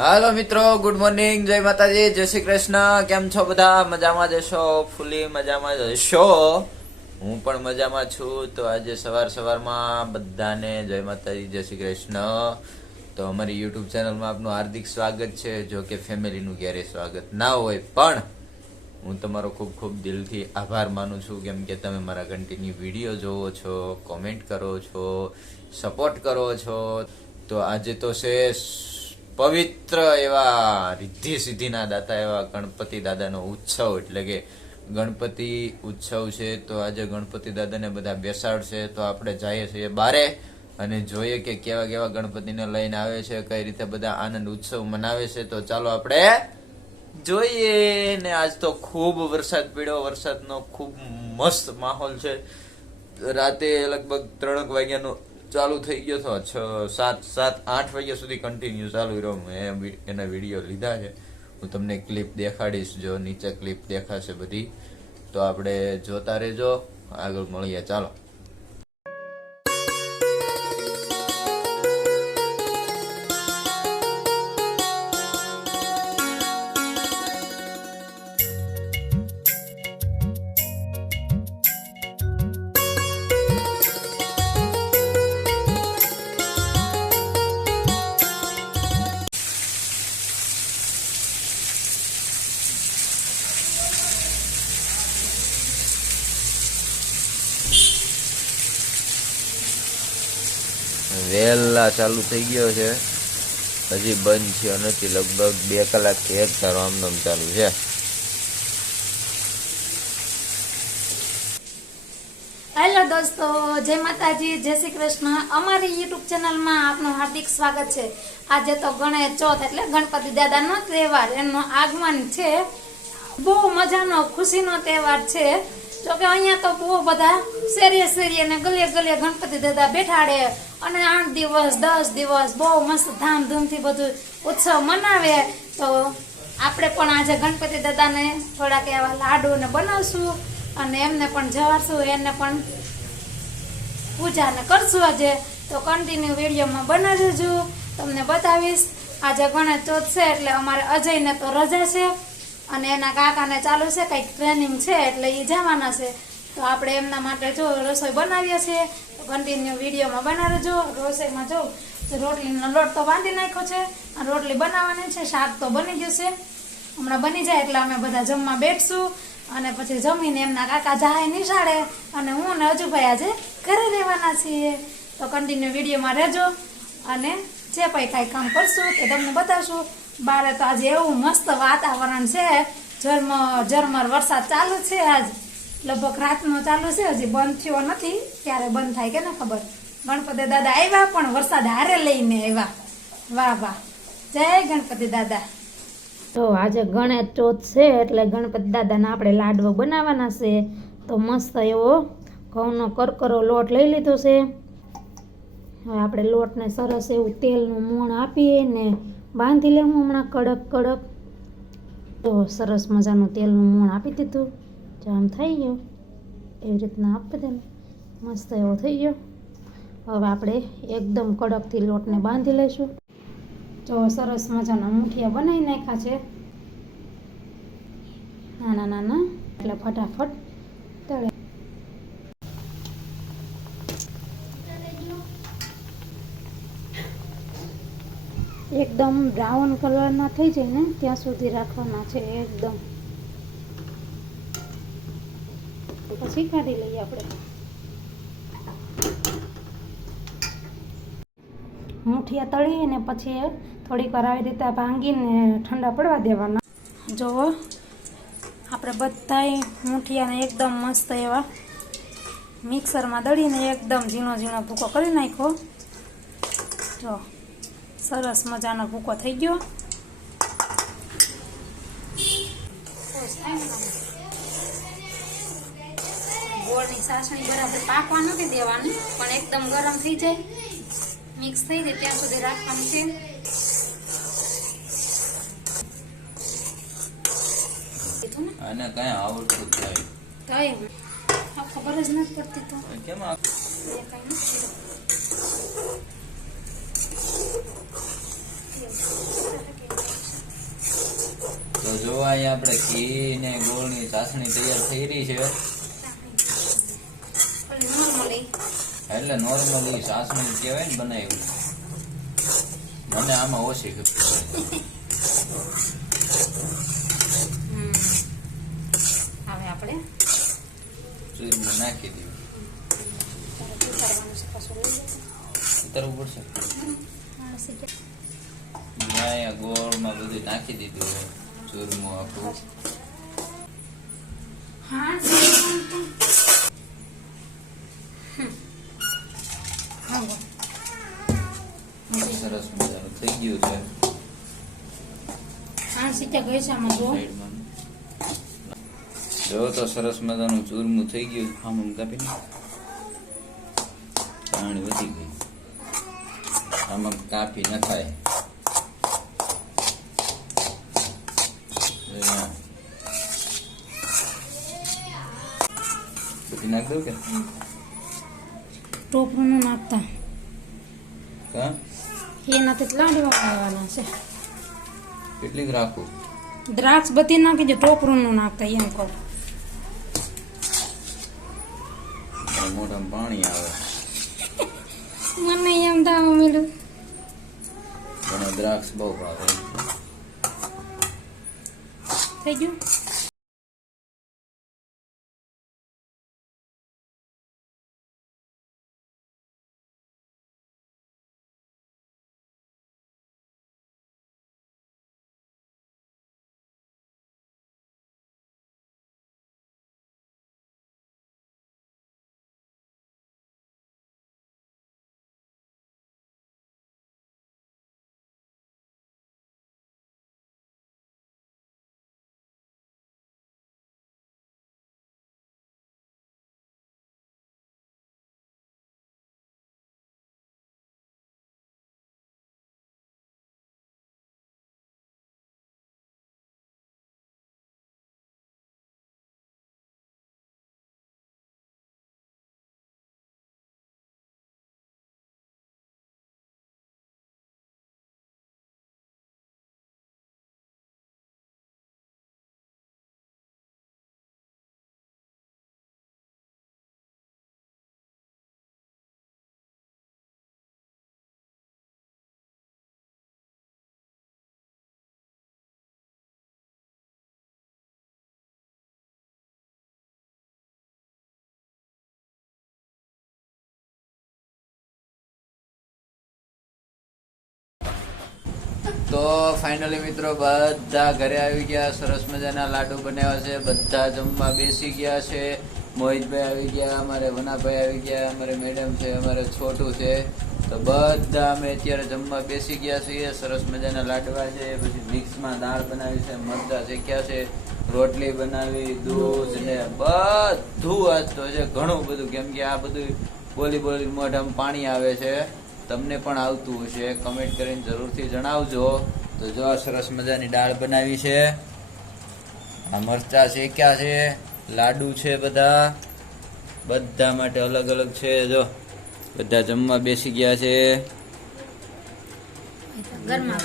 હાલો મિત્રો, good morning, જય માતાજી, જય શ્રી કૃષ્ણ. કેમ છો બધા? મજામાં જશો? ફૂલી મજામાં જશો? હું પણ મજામાં છું. તો આજે સવારમાં બધાને જય માતાજી, જય શ્રી કૃષ્ણ. તો અમારી યુટ્યુબ ચેનલમાં આપનું હાર્દિક સ્વાગત છે. જો કે ફેમિલીનું ક્યારેય સ્વાગત ના હોય, પણ હું તમારો ખૂબ ખૂબ દિલથી આભાર માનું છું, કેમ કે તમે મારા કન્ટિન્યુ વિડીયો જોવો છો, કોમેન્ટ કરો છો, સપોર્ટ કરો છો. તો આજે તો છે પવિત્ર એવા રિદ્ધિ સિદ્ધિના દાતા એવા ગણપતિ દાદાનો ઉત્સવ, એટલે કે ગણપતિ ઉત્સવ છે. તો આજે ગણપતિ દાદાને બધા બેસાડશે. તો આપણે જઈએ છીએ બારે અને જોઈએ કે કેવા કેવા ગણપતિને લઈને આવે છે, કઈ રીતે બધા આનંદ ઉત્સવ મનાવે છે. તો ચાલો આપણે જોઈએ. ને આજ તો ખૂબ વરસાદ પડ્યો, વરસાદનો ખૂબ મસ્ત માહોલ છે. રાતે લગભગ 3 વાગ્યાનો ચાલુ થઈ ગયો હતો, 7-8 વાગ્યા સુધી કન્ટિન્યુ ચાલુ રહ્યો. મેં એના વિડીયો લીધા છે, હું તમને ક્લિપ દેખાડીશ. જો નીચે ક્લિપ દેખાશે બધી, તો આપણે જોતા રહેજો. આગળ મળીએ, ચાલો. વહેલા ચાલુ થઈ ગયો છે, હજી બંધ થયો નથી. લગભગ 2 કલાકથી એક ધારો આમનામ ચાલુ છે. હેલો દોસ્તો, જય માતાજી, જય શ્રી કૃષ્ણ. અમારી યુટ્યુબ ચેનલમાં આપનું હાર્દિક સ્વાગત છે. આજે તો ગણેશ ચોથ એટલે ગણપતિ દાદાનો તહેવાર, એમનું આગમન છે. બહુ મજાનો ખુશીનો તહેવાર છે. જોકે અહીંયા તો બહુ બધા શેરીએ અને ગલીએ ગણપતિ દાદા બેઠાડે અને 8 દિવસ 10 દિવસ બહુ મસ્ત ધામધૂમથી બધું ઉત્સવ મનાવે. તો આપણે પણ આજે ગણપતિ દાદાને થોડાક એવા લાડુને બનાવશું અને એમને પણ જવાડશું, એને પણ પૂજાને કરશું આજે. તો કન્ટિન્યુ વિડીયોમાં બનાવી દેજો, તમને બતાવીશ. આજે ગણેશ ચોથ છે એટલે અમારે અજયને તો રજા છે અને એના કાકાને ચાલુ છે કંઈક ટ્રેનિંગ છે, એટલે એ જવાના છે. તો આપણે એમના માટે જો રસોઈ બનાવીએ છીએ, તો કન્ટિન્યુ વિડીયોમાં બનાવજો. રસોઈમાં જો રોટલીનો લોટ તો બાંધી નાખ્યો છે, રોટલી બનાવવાની છે, શાક તો બની ગયું છે. હમણાં બની જાય એટલે અમે બધા જમવા બેઠશું અને પછી જમીને એમના કાકા જાય નિશાળે અને હું ને અજુભાઈ આજે ઘરે રહેવાના છીએ. તો કન્ટિન્યુ વિડીયોમાં રહેજો અને જે કંઈ કાંઈ કામ કરશું તે તમને બતાવશું. બારે તો આજે એવું મસ્ત વાતાવરણ છે, ઝરમર વરસાદ ચાલુ છે. આજ લગભગ રાતનો ચાલુ છે, હજી બંધ થયો નથી. ક્યારે બંધ થાય કે ના ખબર. ગણપતિ દાદા આવ્યા પણ વરસાદ હારે લઈને આવ્યા. વાહ વાહ, જય ગણપતિ દાદા. તો આજે ગણેશ ચોથ છે એટલે ગણપતિ દાદાના આપણે લાડવો બનાવવાના છે. તો મસ્ત એવો ઘઉંનો કરકરો લોટ લઈ લીધો છે. હવે આપણે લોટને સરસ એવું તેલનું મૂણ આપીએ ને બાંધી લેવું હમણાં કડક. તો સરસ મજાનું તેલનું મૂણ આપી દીધું. જામ થઈ ગયો એવી રીતના આપી દે, મસ્ત એવો થઈ ગયો. હવે આપણે એકદમ કડકથી લોટને બાંધી લઈશું. તો સરસ મજાના મુઠિયા બનાવી નાખ્યા છે, નાના એટલે ફટાફટ તળે. એકદમ બ્રાઉન કલરના થઈ જાય ને ત્યાં સુધી રાખવાના છે એકદમ, પછી કાઢી લઈએ આપણે. મુઠિયા તળીને પછી થોડીક વાર આવી રીતે ભાંગીને ઠંડા પડવા દેવાના. જુઓ આપણે બધાય મુઠિયાને એકદમ મસ્ત એવા મિક્સરમાં દળીને એકદમ ઝીણો ભૂકો કરી નાખ્યો. જો સરસ મજાનો ભૂકો થઈ ગયો. ગોળની ચાસણી બરાબર પાકવા નથી દેવાની, પણ એકદમ ગરમ થઈ જાય, મિક્સ થઈ જાય ત્યાં સુધી રાખવાનું છે. આને કઈ આવડતું થાય ખબર જ નથી પડતી. તો કેમ જો અહીંયા આપણે ઘી ને ગોળની ચાસણી તૈયાર થઈ રહી છે. નોર્મલી એટલે નોર્મલી ચાસણી કહેવાય ને બનાવ્યું. મને આમાં ઓછી ખબર. હવે આપણે ચૂરમાં નાખી દઉં. ઉતરવું પડશે. અહીંયા ગોળમાં બધું નાખી દીધું. ચૂરમું આખું. સરસ મજાનું થઈ ગયું છે. સાઈડમાં. જો તો સરસ મજાનું ચૂરમું થઈ ગયું. આમ કાપી પાણી વધી ગયું. આમાં કાપી નખાય. બધી નાખ દઉં કે ટોપરું નાખતા હા એનાથી લાડવા ખાવાના છે. કેટલીક રાખું. દ્રાક્ષ બધી નાખી દે, ટોપરું નું નાખતા એમ કહું. મોઢામાં પાણી આવે. મને એમ દાવ મળ્યું. મને દ્રાક્ષ બહુ ભાવે. થઈ ગયું. તો ફાઇનલી મિત્રો બધા ઘરે આવી ગયા. સરસ મજાના લાડુ બનાવ્યા છે. બધા જમવા બેસી ગયા છે. મોહિતભાઈ આવી ગયા, અમારે વનાભાઈ આવી ગયા, અમારે મેડમ છે, અમારે છોટું છે. તો બધા અમે અત્યારે જમવા બેસી ગયા છીએ. સરસ મજાના લાડવા છે, પછી મિક્સમાં દાળ બનાવી છે, મરચાં શેક્યા છે, રોટલી બનાવી, દૂધ ને બધું આજ તો છે ઘણું બધું. કેમ કે આ બધું બોલી બોલી મોઢામાં પાણી આવે છે. તમને પણ આવતું હશે, કમેન્ટ કરીને જરૂરથી જણાવજો. તો જો આ સરસ મજાની દાળ બનાવી છે, આ મરચા શેક્યા છે, લાડુ છે, બધા માટે અલગ અલગ છે. જો બધા જમવા બેસી ગયા છે. ગરમા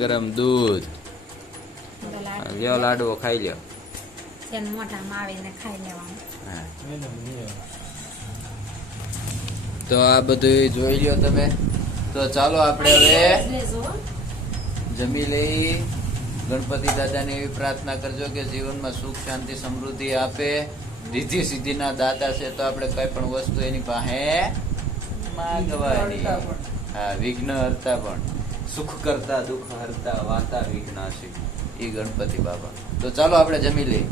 ગરમ દૂધ લ્યો, લાડવો ખાઈ લ્યો. મોઢામાં આવીને ખાઈ લેવાનું. તો આ બધું જોઈ લ્યો તમે. તો ચાલો આપણે હવે જમી લઈ. ગણપતિ દાદાને એવી પ્રાર્થના કરજો કે જીવનમાં સુખ શાંતિ સમૃદ્ધિ આપે. રીધિ સિદ્ધિના દાતા છે, તો આપણે કઈ પણ વસ્તુ એની પાસે માંગવાની. હા, વિઘ્ન હરતા પણ સુખ કરતા દુઃખ હરતા વાતા વિઘ્નાશી એ ગણપતિ બાબા. તો ચાલો આપણે જમી લઈએ.